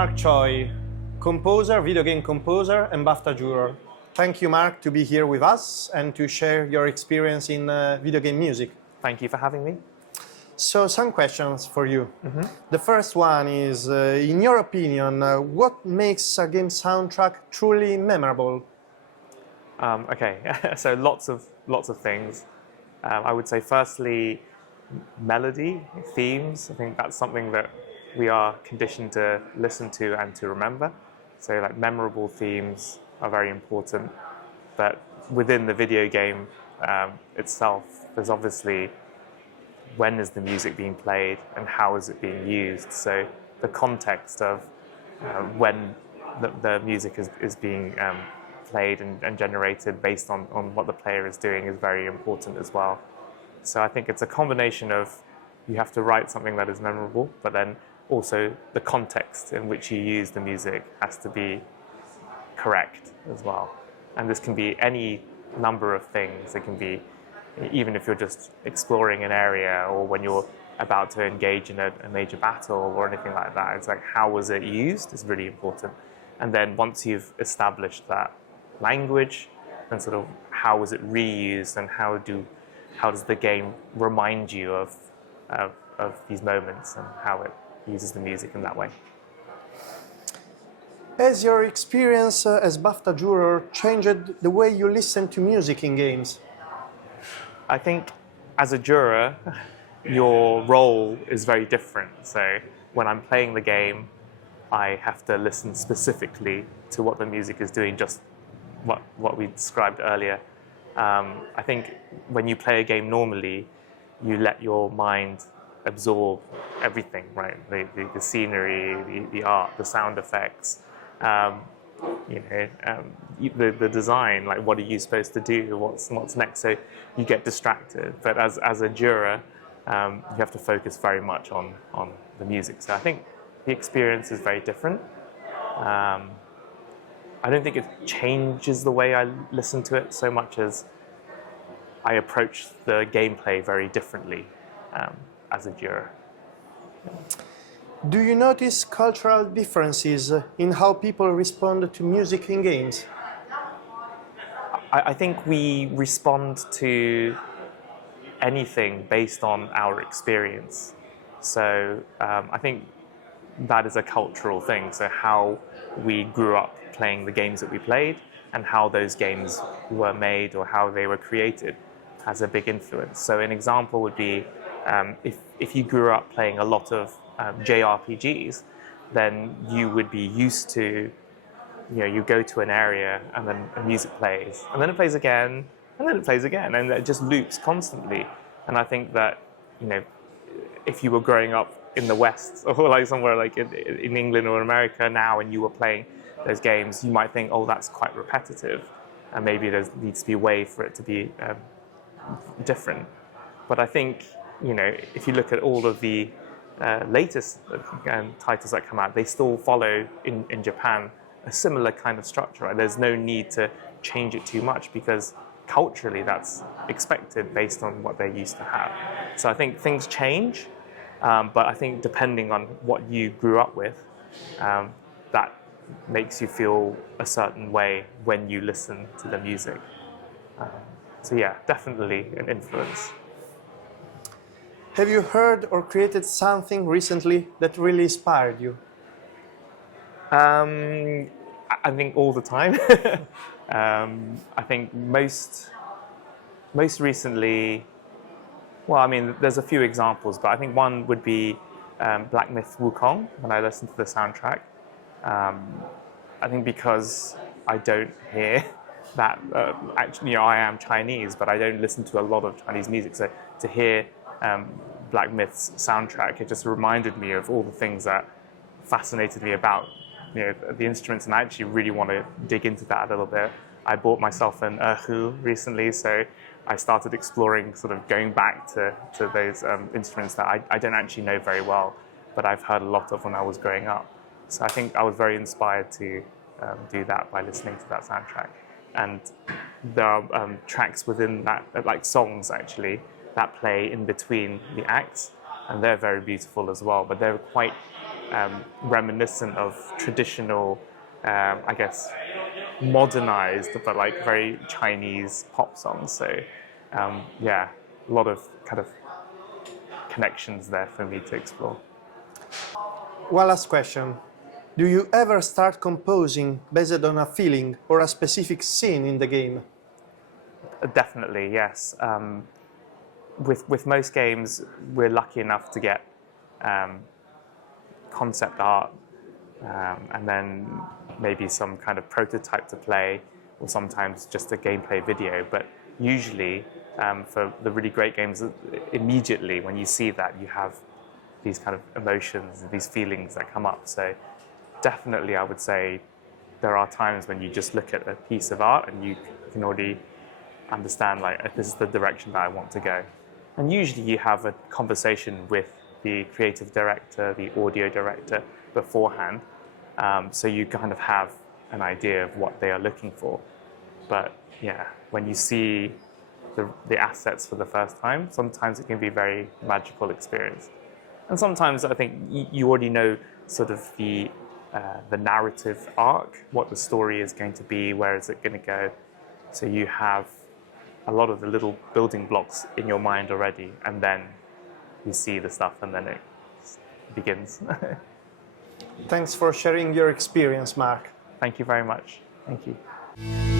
Mark Choi, composer, video game composer, and BAFTA Juror. Thank you, Mark, to be here with us and to share your experience in video game music. Thank you for having me. So, some questions for you. The first one is, in your opinion, what makes a game soundtrack truly memorable? Okay, so lots of things. I would say, firstly, melody, themes. I think that's something that we are conditioned to listen to and to remember. So, like, memorable themes are very important. But within the video game itself, there's obviously when is the music being played and how is it being used. So the context of when the music is being played and generated based on what the player is doing is very important as well. So I think it's a combination of you have to write something that is memorable, but then also the context in which you use the music has to be correct as well. And this can be any number of things. It can be even if you're just exploring an area or when you're about to engage in a major battle or anything like that. It's like, how was it used is really important. And then once you've established that language, then sort of how was it reused and how does the game remind you of these moments and how it uses the music in that way. Has your experience as BAFTA juror changed the way you listen to music in games? I think as a juror, your role is very different. So when I'm playing the game, I have to listen specifically to what the music is doing, just what we described earlier. I think when you play a game normally, you let your mind absorb everything, right? The scenery, the art, the sound effects, the design, like what are you supposed to do, what's next, so you get distracted. But as a juror, you have to focus very much on the music. So I think the experience is very different. I don't think it changes the way I listen to it so much as I approach the gameplay very differently as a juror. Do you notice cultural differences in how people respond to music in games? I think we respond to anything based on our experience. So I think that is a cultural thing. So how we grew up playing the games that we played and how those games were made or how they were created has a big influence. So an example would be if you grew up playing a lot of JRPGs, then you would be used to, you go to an area and then the music plays, and then it plays again, and then it plays again, and it just loops constantly. And I think that, if you were growing up in the West or like somewhere like in England or America now and you were playing those games, you might think, oh, that's quite repetitive, and maybe there needs to be a way for it to be different. But I think, if you look at all of the latest titles that come out, they still follow in Japan a similar kind of structure. Right? There's no need to change it too much because culturally that's expected based on what they're used to have. So I think things change, but I think depending on what you grew up with, that makes you feel a certain way when you listen to the music. So yeah, definitely an influence. Have you heard or created something recently that really inspired you? I think all the time. I think most recently, well, I mean, there's a few examples, but I think one would be Black Myth Wukong, when I listened to the soundtrack. I think because I don't hear that, actually, I am Chinese, but I don't listen to a lot of Chinese music, so to hear Black Myth's soundtrack, it just reminded me of all the things that fascinated me about the instruments, and I actually really want to dig into that a little bit. I bought myself an erhu recently, so I started exploring, sort of going back to those instruments that I don't actually know very well, but I've heard a lot of when I was growing up. So I think I was very inspired to do that by listening to that soundtrack. And there are tracks within that, like songs actually, that play in between the acts, and they're very beautiful as well, but they're quite reminiscent of traditional, I guess, modernized but like very Chinese pop songs. So yeah, a lot of kind of connections there for me to explore. One last question. Do you ever start composing based on a feeling or a specific scene in the game? Definitely, yes. With most games, we're lucky enough to get concept art and then maybe some kind of prototype to play, or sometimes just a gameplay video. But usually, for the really great games, immediately when you see that, you have these kind of emotions, these feelings that come up. So definitely, I would say there are times when you just look at a piece of art and you can already understand, like, this is the direction that I want to go. And usually you have a conversation with the creative director, the audio director beforehand, so you kind of have an idea of what they are looking for. But yeah, when you see the assets for the first time, sometimes it can be a very magical experience. And sometimes I think you already know sort of the narrative arc, what the story is going to be, where is it going to go. So you have a lot of the little building blocks in your mind already, and then you see the stuff and then it begins. Thanks for sharing your experience, Mark. Thank you very much. Thank you.